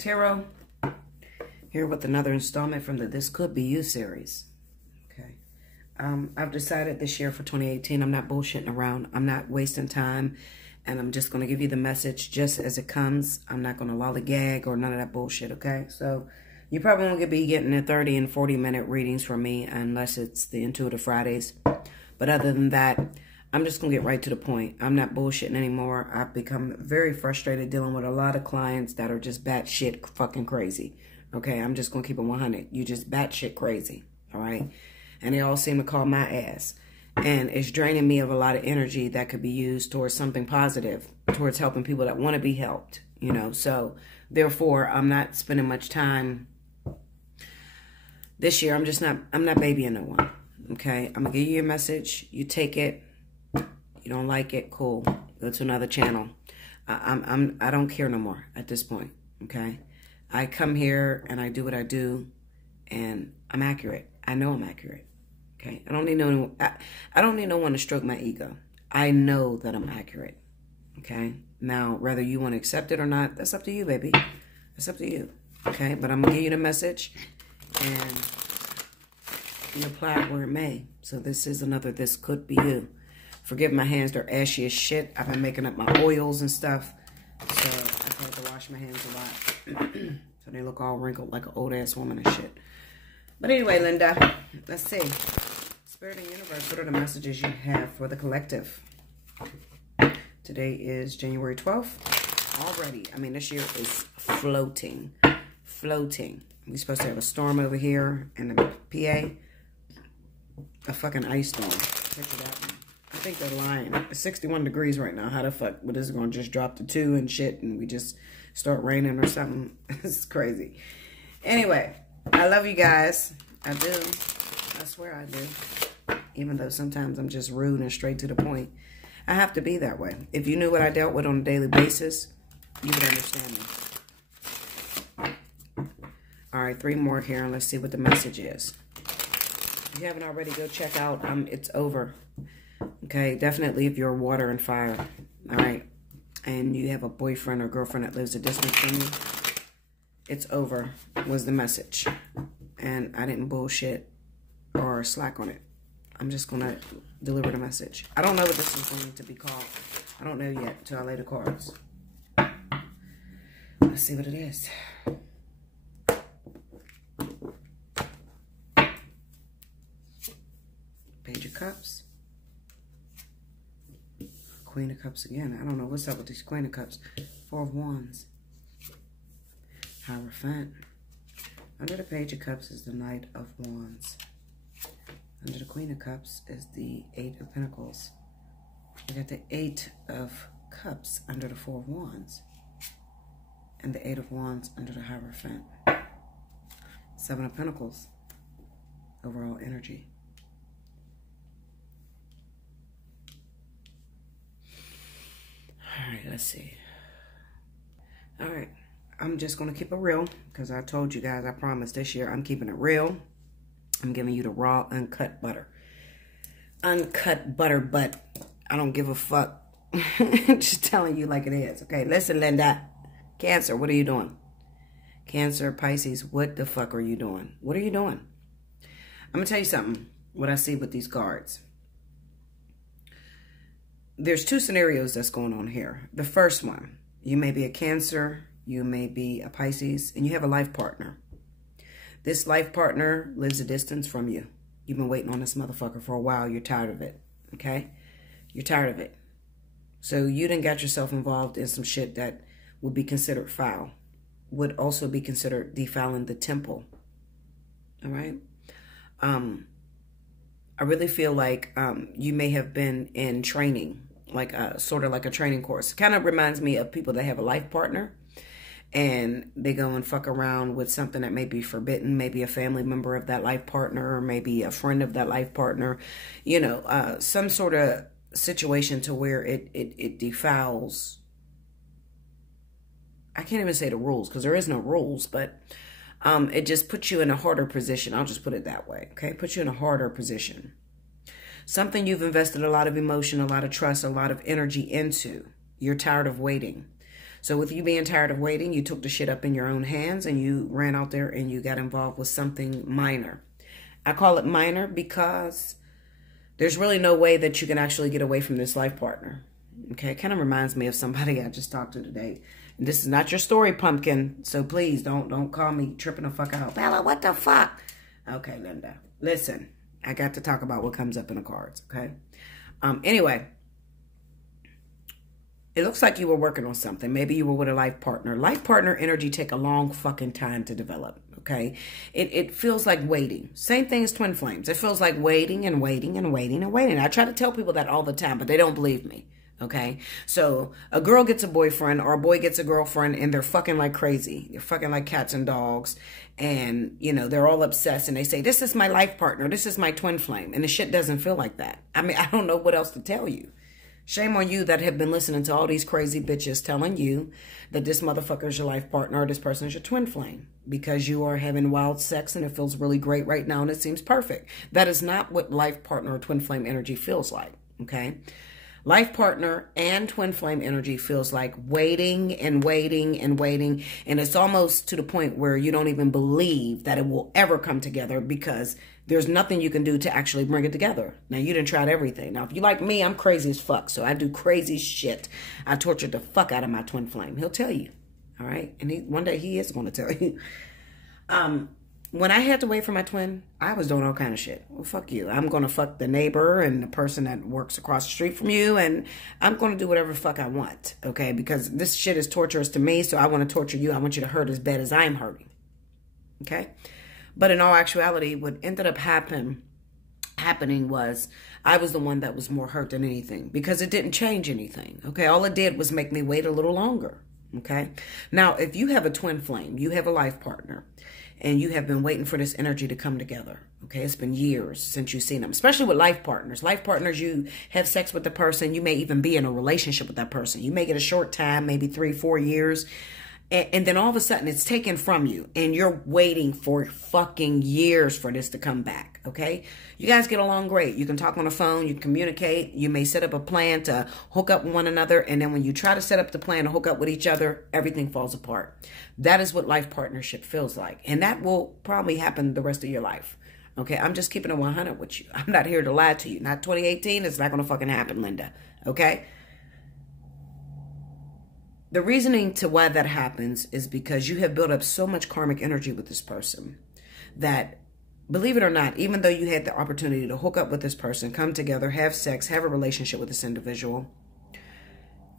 Tarot, here with another installment from the This Could Be You series. Okay. I've decided this year for 2018, I'm not bullshitting around. I'm not wasting time. And I'm just going to give you the message just as it comes. I'm not going to lollygag or none of that bullshit, okay? So you probably won't be getting the 30 and 40-minute readings from me unless it's the Intuitive Fridays. But other than that, I'm just going to get right to the point. I'm not bullshitting anymore. I've become very frustrated dealing with a lot of clients that are just batshit fucking crazy. Okay, I'm just going to keep it 100. You just batshit crazy, all right? And they all seem to call my ass. And it's draining me of a lot of energy that could be used towards something positive, towards helping people that want to be helped, you know. So, therefore, I'm not spending much time this year. I'm not babying no one, okay? I'm going to give you your message. You take it. You don't like it, cool. Go to another channel. I don't care no more at this point, okay? I come here and I do what I do, and I'm accurate. I know I'm accurate, okay? I don't need no one to stroke my ego. I know that I'm accurate, okay? Now, whether you want to accept it or not, that's up to you, baby. That's up to you, okay? But I'm gonna give you the message, and you apply it where it may. So this is another This Could Be You. Forgive my hands, they're ashy as shit. I've been making up my oils and stuff. So I've had to wash my hands a lot. So they look all wrinkled like an old ass woman and shit. But anyway, Linda, let's see. Spirit and Universe, what are the messages you have for the collective? Today is January 12th. Already, I mean, this year is floating. Floating. We're supposed to have a storm over here in the PA. A fucking ice storm. Picture that one. I think they're lying. It's 61 degrees right now. How the fuck? What is it going to just drop to 2 and shit and we just start raining or something? It's crazy. Anyway, I love you guys. I do. I swear I do. Even though sometimes I'm just rude and straight to the point. I have to be that way. If you knew what I dealt with on a daily basis, you would understand me. All right, 3 more here and let's see what the message is. If you haven't already, go check out It's Over. Okay, definitely if you're water and fire, all right, and you have a boyfriend or girlfriend that lives a distance from you, it's over was the message. And I didn't bullshit or slack on it. I'm just going to deliver the message. I don't know what this is going to be called. I don't know yet until I lay the cards. Let's see what it is. Page of Cups. Queen of Cups again. I don't know what's up with these Queen of Cups. 4 of Wands. Hierophant. Under the Page of Cups is the Knight of Wands. Under the Queen of Cups is the 8 of Pentacles. We got the 8 of Cups under the 4 of Wands. And the 8 of Wands under the Hierophant. 7 of Pentacles. Overall energy. All right, let's see. All right, I'm just going to keep it real because I told you guys, I promised this year I'm keeping it real. I'm giving you the raw, uncut butter. Uncut butter, but I don't give a fuck. Just telling you like it is. Okay, listen, Linda. Cancer, what are you doing? Cancer, Pisces, what the fuck are you doing? What are you doing? I'm going to tell you something, what I see with these cards. There's 2 scenarios that's going on here. The first one, you may be a Cancer, you may be a Pisces, and you have a life partner. This life partner lives a distance from you. You've been waiting on this motherfucker for a while. You're tired of it, okay? You're tired of it. So you done got yourself involved in some shit that would be considered foul. Would also be considered defiling the temple, all right? I really feel like you may have been in training, like sort of like a training course. It kind of reminds me of people that have a life partner and they go and fuck around with something that may be forbidden, maybe a family member of that life partner or maybe a friend of that life partner, you know, some sort of situation to where it defiles. I can't even say the rules because there is no rules, but it just puts you in a harder position. I'll just put it that way, okay? Puts you in a harder position. Something you've invested a lot of emotion, a lot of trust, a lot of energy into. You're tired of waiting. So with you being tired of waiting, you took the shit up in your own hands and you ran out there and you got involved with something minor. I call it minor because there's really no way that you can actually get away from this life partner. Okay, it kind of reminds me of somebody I just talked to today. And this is not your story, pumpkin. So please don't call me tripping the fuck out. Bella, what the fuck? Okay, Linda. Listen, I got to talk about what comes up in the cards, okay? Anyway, it looks like you were working on something. Maybe you were with a life partner. Life partner energy take a long fucking time to develop, okay? It feels like waiting. Same thing as twin flames. It feels like waiting and waiting and waiting and waiting. I try to tell people that all the time, but they don't believe me, okay? So a girl gets a boyfriend or a boy gets a girlfriend and they're fucking like crazy. They're fucking like cats and dogs. And, you know, they're all obsessed and they say, this is my life partner. This is my twin flame. And the shit doesn't feel like that. I mean, I don't know what else to tell you. Shame on you that have been listening to all these crazy bitches telling you that this motherfucker is your life partner or this person is your twin flame because you are having wild sex and it feels really great right now and it seems perfect. That is not what life partner or twin flame energy feels like, okay? Life partner and twin flame energy feels like waiting and waiting and waiting. And it's almost to the point where you don't even believe that it will ever come together because there's nothing you can do to actually bring it together. Now, you done tried everything. Now, if you like me, I'm crazy as fuck. So I do crazy shit. I tortured the fuck out of my twin flame. He'll tell you. All right. And one day he is going to tell you. When I had to wait for my twin, I was doing all kind of shit. Well, fuck you. I'm going to fuck the neighbor and the person that works across the street from you. And I'm going to do whatever the fuck I want. Okay. Because this shit is torturous to me. So I want to torture you. I want you to hurt as bad as I'm hurting. Okay. But in all actuality, what ended up happening was I was the one that was more hurt than anything because it didn't change anything. Okay. All it did was make me wait a little longer. Okay. Now, if you have a twin flame, you have a life partner, and you have been waiting for this energy to come together. Okay. It's been years since you've seen them, especially with life partners. Life partners, you have sex with the person. You may even be in a relationship with that person. You may get a short time, maybe 3-4 years. And then all of a sudden it's taken from you and you're waiting for fucking years for this to come back. Okay. You guys get along great. You can talk on the phone. You communicate. You may set up a plan to hook up with one another. And then when you try to set up the plan to hook up with each other, everything falls apart. That is what life partnership feels like. And that will probably happen the rest of your life. Okay. I'm just keeping it 100 with you. I'm not here to lie to you. Not 2018. It's not going to fucking happen, Linda. Okay. The reasoning to why that happens is because you have built up so much karmic energy with this person that, believe it or not, even though you had the opportunity to hook up with this person, come together, have sex, have a relationship with this individual,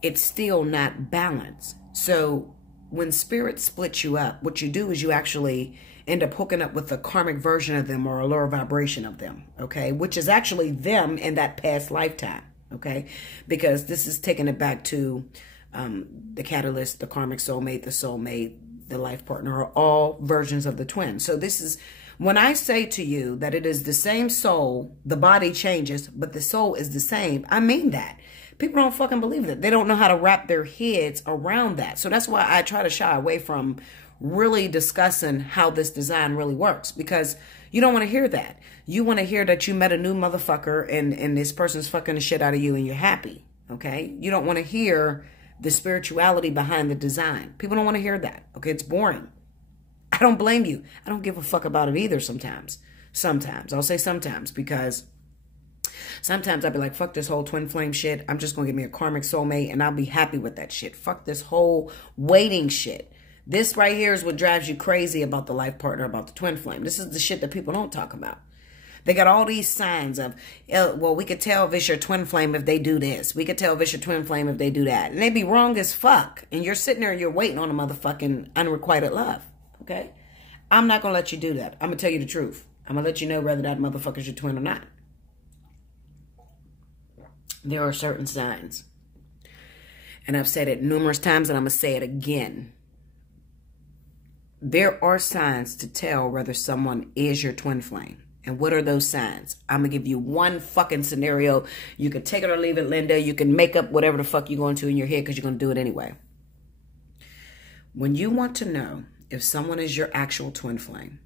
it's still not balanced. So when spirit splits you up, what you do is you actually end up hooking up with the karmic version of them or a lower vibration of them, okay, which is actually them in that past lifetime, okay, because this is taking it back to the catalyst, the karmic soulmate, the life partner are all versions of the twin. So this is, when I say to you that it is the same soul, the body changes, but the soul is the same, I mean that. People don't fucking believe that. They don't know how to wrap their heads around that. So that's why I try to shy away from really discussing how this design really works, because you don't want to hear that. You want to hear that you met a new motherfucker and this person's fucking the shit out of you and you're happy. Okay. You don't want to hear the spirituality behind the design. People don't want to hear that. Okay. It's boring. I don't blame you. I don't give a fuck about it either sometimes. Sometimes. I'll say sometimes, because sometimes I'll be like, fuck this whole twin flame shit. I'm just going to get me a karmic soulmate and I'll be happy with that shit. Fuck this whole waiting shit. This right here is what drives you crazy about the life partner, about the twin flame. This is the shit that people don't talk about. They got all these signs of, well, we could tell if it's your twin flame if they do this. We could tell if it's your twin flame if they do that. And they be wrong as fuck. And you're sitting there and you're waiting on a motherfucking unrequited love. Okay? I'm not going to let you do that. I'm going to tell you the truth. I'm going to let you know whether that motherfucker's your twin or not. There are certain signs. And I've said it numerous times and I'm going to say it again. There are signs to tell whether someone is your twin flame. And what are those signs? I'm going to give you one fucking scenario. You can take it or leave it, Linda. You can make up whatever the fuck you're going to in your head because you're going to do it anyway. When you want to know if someone is your actual twin flame,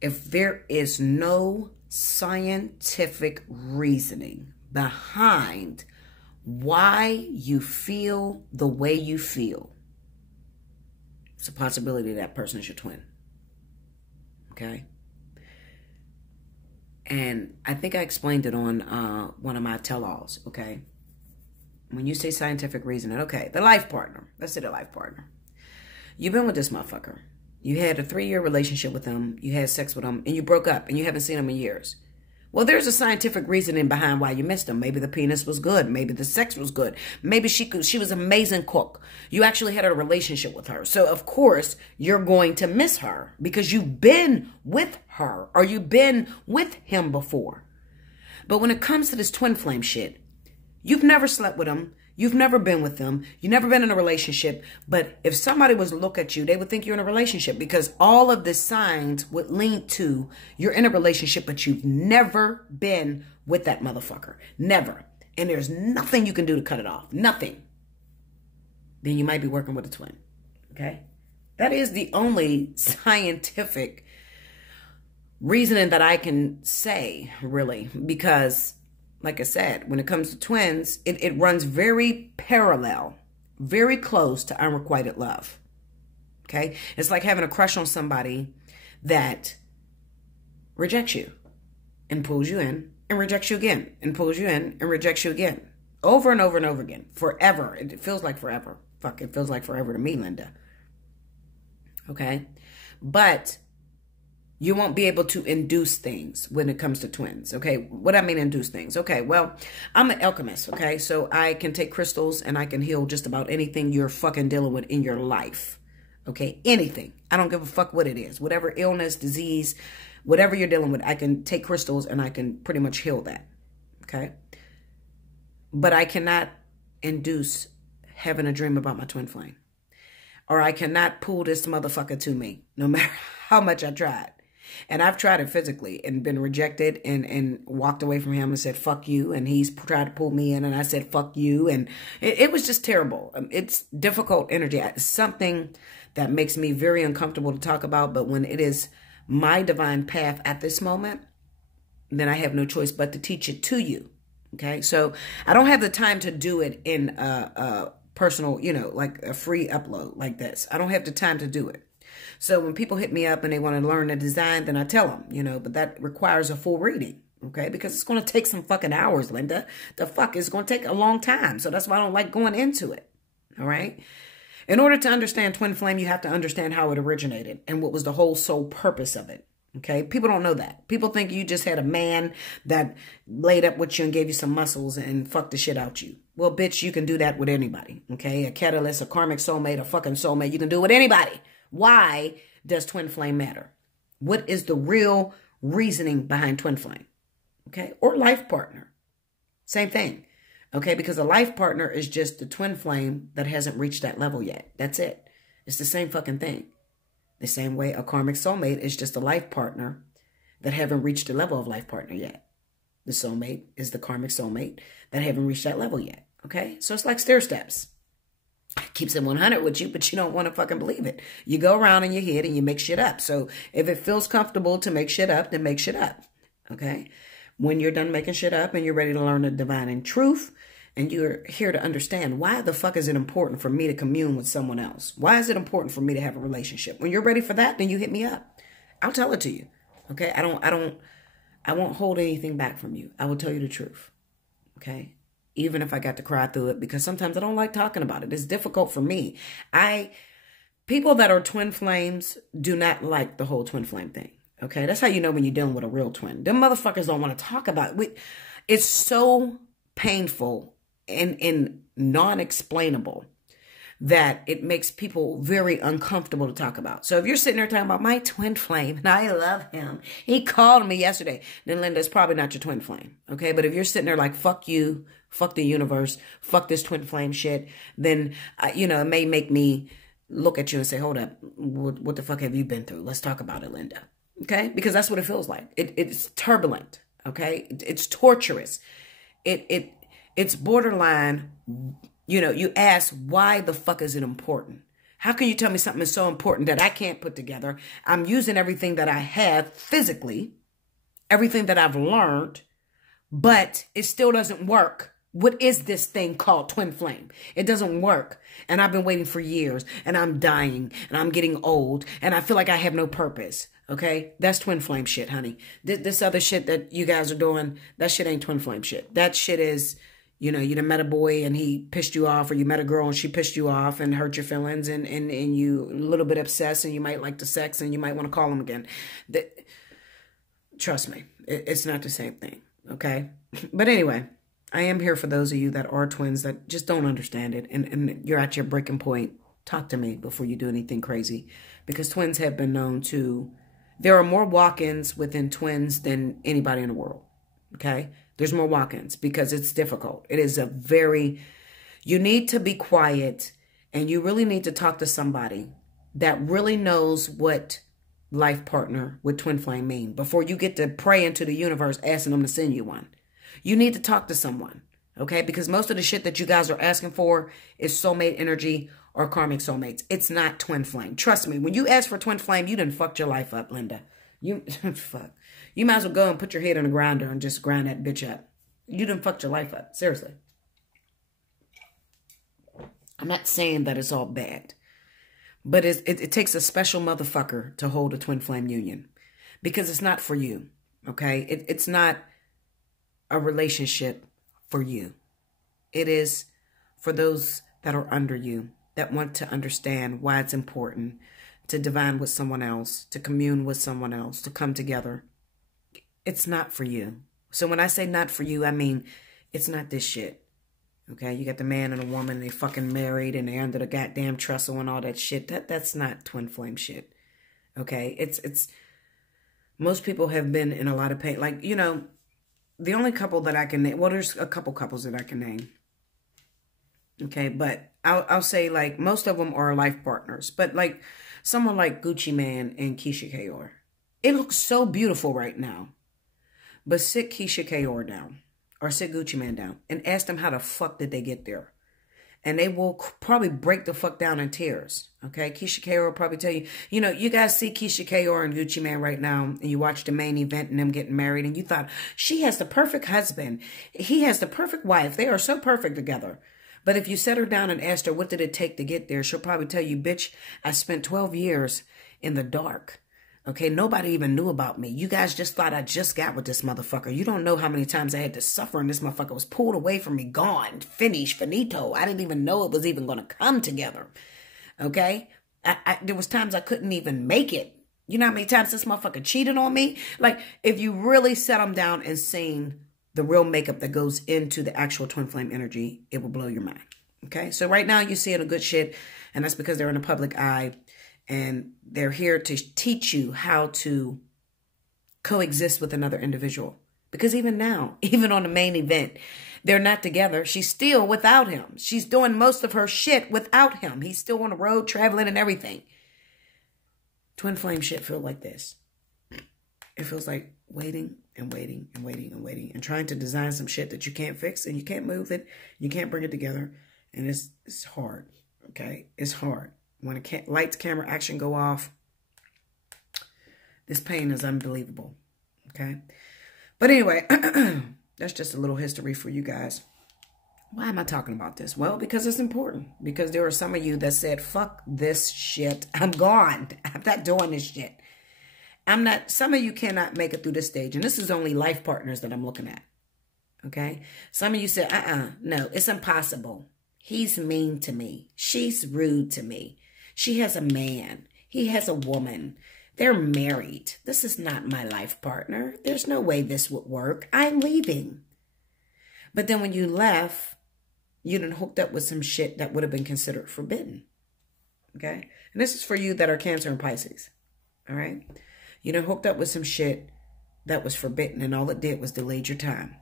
if there is no scientific reasoning behind why you feel the way you feel. It's a possibility that person is your twin. Okay? And I think I explained it on one of my tell-alls, okay? When you say scientific reasoning, okay, the life partner. Let's say the life partner. You've been with this motherfucker. You had a 3-year relationship with him. You had sex with him, and you broke up, and you haven't seen him in years. Well, there's a scientific reasoning behind why you missed him. Maybe the penis was good. Maybe the sex was good. Maybe she was an amazing cook. You actually had a relationship with her. So, of course, you're going to miss her because you've been with her or you've been with him before. But when it comes to this twin flame shit, you've never slept with him. You've never been with them. You've never been in a relationship. But if somebody was to look at you, they would think you're in a relationship because all of the signs would lean to you're in a relationship, but you've never been with that motherfucker. Never. And there's nothing you can do to cut it off. Nothing. Then you might be working with a twin. Okay? That is the only scientific reasoning that I can say, really, because like I said, when it comes to twins, it runs very parallel, very close to unrequited love. Okay? It's like having a crush on somebody that rejects you and pulls you in and rejects you again and pulls you in and rejects you again. Over and over and over again. Forever. It feels like forever. Fuck, it feels like forever to me, Linda. Okay? But you won't be able to induce things when it comes to twins. Okay, what I mean induce things. Okay, well, I'm an alchemist, okay? So I can take crystals and I can heal just about anything you're fucking dealing with in your life. Okay, anything. I don't give a fuck what it is. Whatever illness, disease, whatever you're dealing with, I can take crystals and I can pretty much heal that. Okay? But I cannot induce having a dream about my twin flame. Or I cannot pull this motherfucker to me, no matter how much I tried. And I've tried it physically and been rejected and walked away from him and said, fuck you. And he's tried to pull me in and I said, fuck you. And it was just terrible. It's difficult energy. It's something that makes me very uncomfortable to talk about. But when it is my divine path at this moment, then I have no choice but to teach it to you. Okay. So I don't have the time to do it in a personal, you know, like a free upload like this. I don't have the time to do it. So when people hit me up and they want to learn the design, then I tell them, you know, but that requires a full reading, okay? Because it's going to take some fucking hours, Linda. The fuck is going to take a long time. So that's why I don't like going into it, all right? In order to understand twin flame, you have to understand how it originated and what was the whole sole purpose of it, okay? People don't know that. People think you just had a man that laid up with you and gave you some muscles and fucked the shit out you. Well, bitch, you can do that with anybody, okay? A catalyst, a karmic soulmate, a fucking soulmate. You can do it with anybody. Why does twin flame matter? What is the real reasoning behind twin flame? Okay? Or life partner. Same thing. Okay? Because a life partner is just the twin flame that hasn't reached that level yet. That's it. It's the same fucking thing. The same way a karmic soulmate is just a life partner that haven't reached the level of life partner yet. The soulmate is the karmic soulmate that haven't reached that level yet. Okay? So it's like stair steps. Keeps it 100 with you, but you don't want to fucking believe it. You go around in your head and you make shit up. So if it feels comfortable to make shit up, then make shit up. Okay? When you're done making shit up and you're ready to learn the divine and truth, and you're here to understand why the fuck is it important for me to commune with someone else? Why is it important for me to have a relationship? When you're ready for that, then you hit me up. I'll tell it to you. Okay? I won't hold anything back from you. I will tell you the truth. Okay? Even if I got to cry through it, because sometimes I don't like talking about it. It's difficult for me. People that are twin flames do not like the whole twin flame thing. Okay, that's how you know when you're dealing with a real twin. Them motherfuckers don't want to talk about it. It's so painful and non-explainable that it makes people very uncomfortable to talk about. So if you're sitting there talking about my twin flame, and I love him, he called me yesterday, then Linda, it's probably not your twin flame, okay? But if you're sitting there like, fuck you, fuck the universe, fuck this twin flame shit, then, you know, it may make me look at you and say, hold up, what the fuck have you been through? Let's talk about it, Linda, okay? Because that's what it feels like. It's turbulent, okay? It's torturous. It's borderline. You know, you ask, why the fuck is it important? How can you tell me something is so important that I can't put together? I'm using everything that I have physically, everything that I've learned, but it still doesn't work. What is this thing called twin flame? It doesn't work. And I've been waiting for years, and I'm dying, and I'm getting old, and I feel like I have no purpose. Okay? That's twin flame shit, honey. This other shit that you guys are doing, that shit ain't twin flame shit. That shit is, you know, you done met a boy and he pissed you off, or you met a girl and she pissed you off and hurt your feelings, and you a little bit obsessed, and you might like the sex, and you might want to call him again. Trust me, it's not the same thing. Okay? But anyway, I am here for those of you that are twins that just don't understand it, and you're at your breaking point. Talk to me before you do anything crazy, because twins have been known to, there are more walk-ins within twins than anybody in the world, okay? There's more walk-ins because it's difficult. It is you need to be quiet, and you really need to talk to somebody that really knows what life partner with twin flame mean before you get to pray into the universe asking them to send you one. You need to talk to someone, okay? Because most of the shit that you guys are asking for is soulmate energy or karmic soulmates. It's not twin flame. Trust me, when you ask for twin flame, you done fucked your life up, Linda. Fuck. You might as well go and put your head in a grinder and just grind that bitch up. You done fucked your life up. Seriously. I'm not saying that it's all bad. But it takes a special motherfucker to hold a twin flame union. Because it's not for you, okay? It's not a relationship for you. It is for those that are under you, that want to understand why it's important to divine with someone else, to commune with someone else, to come together. It's not for you. So when I say not for you, I mean, it's not this shit. Okay, you got the man and a woman, and they fucking married, and they're under the goddamn trestle and all that shit. That's not twin flame shit. Okay, it's most people have been in a lot of pain. Like, you know, the only couple that I can name, well, there's a couple couples that I can name. Okay, but I'll say, like, most of them are life partners. But, like, someone like Gucci Man and Keisha Kaur. It looks so beautiful right now. But sit Keisha Kaur down, or sit Gucci Man down, and ask them how the fuck did they get there. And they will probably break the fuck down in tears. Okay, Keisha Kaur will probably tell you, you know, you guys see Keisha Kaur and Gucci Man right now, and you watch the main event and them getting married, and you thought, she has the perfect husband. He has the perfect wife. They are so perfect together. But if you set her down and asked her, what did it take to get there? She'll probably tell you, bitch, I spent 12 years in the dark. Okay, nobody even knew about me. You guys just thought I just got with this motherfucker. You don't know how many times I had to suffer, and this motherfucker was pulled away from me, gone, finished, finito. I didn't even know it was even going to come together. Okay? There was times I couldn't even make it. You know how many times this motherfucker cheated on me? Like, if you really set them down and seen the real makeup that goes into the actual twin flame energy, it will blow your mind. Okay? So right now you're seeing a good shit, and that's because they're in the public eye. And they're here to teach you how to coexist with another individual. Because even now, even on the main event, they're not together. She's still without him. She's doing most of her shit without him. He's still on the road, traveling and everything. Twin flame shit feels like this. It feels like waiting and waiting and waiting and waiting. And trying to design some shit that you can't fix, and you can't move it. You can't bring it together. And it's hard. Okay? It's hard. When lights, camera, action go off, this pain is unbelievable, okay? But anyway, that's just a little history for you guys. Why am I talking about this? Well, because it's important. Because there are some of you that said, fuck this shit. I'm gone. I'm not doing this shit. Some of you cannot make it through this stage. And this is only life partners that I'm looking at, okay? Some of you said, no, it's impossible. He's mean to me. She's rude to me. She has a man. He has a woman. They're married. This is not my life partner. There's no way this would work. I'm leaving. But then when you left, you done hooked up with some shit that would have been considered forbidden. Okay? And this is for you that are Cancer and Pisces. All right? You done hooked up with some shit that was forbidden, and all it did was delayed your time.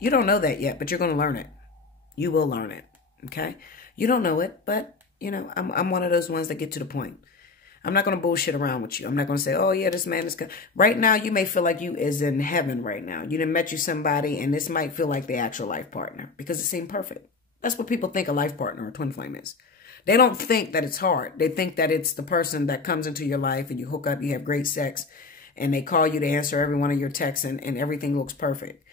You don't know that yet, but you're going to learn it. You will learn it. Okay? You don't know it, but you know, I'm one of those ones that get to the point. I'm not going to bullshit around with you. I'm not going to say, oh, yeah, this man is good. Right now, you may feel like you is in heaven right now. You done met you somebody, and this might feel like the actual life partner because it seemed perfect. That's what people think a life partner or twin flame is. They don't think that it's hard. They think that it's the person that comes into your life, and you hook up, you have great sex, and they call you to answer every one of your texts, and everything looks perfect.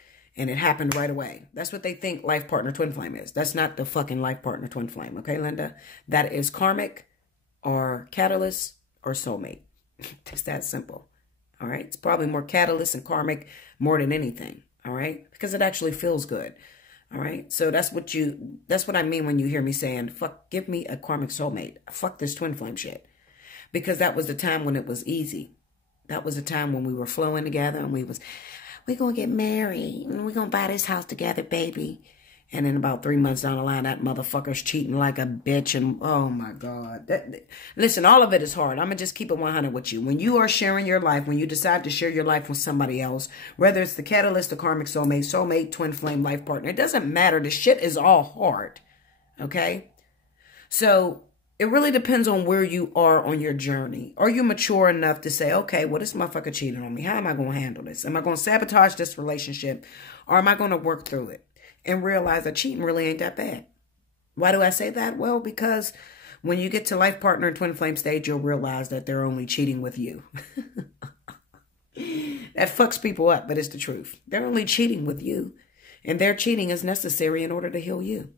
And it happened right away. That's what they think life partner twin flame is. That's not the fucking life partner twin flame. Okay, Linda? That is karmic or catalyst or soulmate. It's that simple. All right? It's probably more catalyst and karmic more than anything. All right? Because it actually feels good. All right? So that's what I mean when you hear me saying, fuck, give me a karmic soulmate. Fuck this twin flame shit. Because that was the time when it was easy. That was the time when we were flowing together and we're going to get married and we're going to buy this house together, baby. And then about 3 months down the line, that motherfucker's cheating like a bitch. And oh my God. Listen, all of it is hard. I'm going to just keep it 100 with you. When you are sharing your life, when you decide to share your life with somebody else, whether it's the catalyst, the karmic soulmate, twin flame, life partner, it doesn't matter. The shit is all hard. Okay? So it really depends on where you are on your journey. Are you mature enough to say, okay, well, this motherfucker cheated on me. How am I going to handle this? Am I going to sabotage this relationship? Or am I going to work through it and realize that cheating really ain't that bad? Why do I say that? Well, because when you get to life partner and twin flame stage, you'll realize that they're only cheating with you. That fucks people up, but it's the truth. They're only cheating with you. And their cheating is necessary in order to heal you.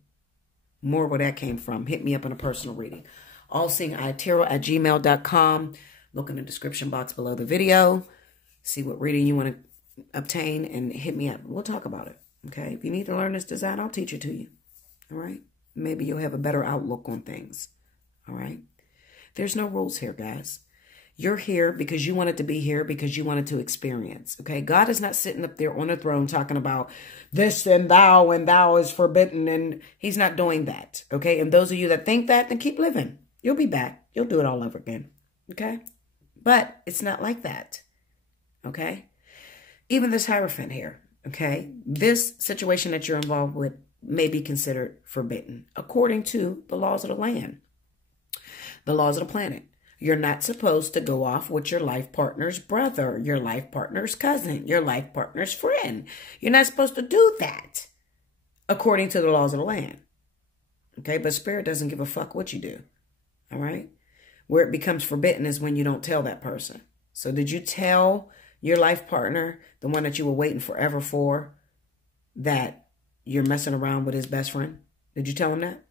More where that came from. Hit me up on a personal reading. Allseeingeyetarot@gmail.com. Look in the description box below the video. See what reading you want to obtain and hit me up. We'll talk about it. Okay? If you need to learn this design, I'll teach it to you. All right? Maybe you'll have a better outlook on things. All right? There's no rules here, guys. You're here because you wanted to be here, because you wanted to experience. Okay? God is not sitting up there on a throne talking about this and thou is forbidden. And he's not doing that. Okay? And those of you that think that, then keep living. You'll be back. You'll do it all over again. Okay? But it's not like that. Okay? Even this Hierophant here. Okay? This situation that you're involved with may be considered forbidden according to the laws of the land, the laws of the planet. You're not supposed to go off with your life partner's brother, your life partner's cousin, your life partner's friend. You're not supposed to do that according to the laws of the land. Okay? But Spirit doesn't give a fuck what you do. All right? Where it becomes forbidden is when you don't tell that person. So did you tell your life partner, the one that you were waiting forever for, that you're messing around with his best friend? Did you tell him that?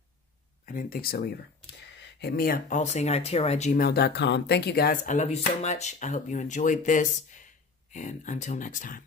I didn't think so either. Hit me up, allseeingeyetarot@gmail.com. Thank you, guys. I love you so much. I hope you enjoyed this. And until next time.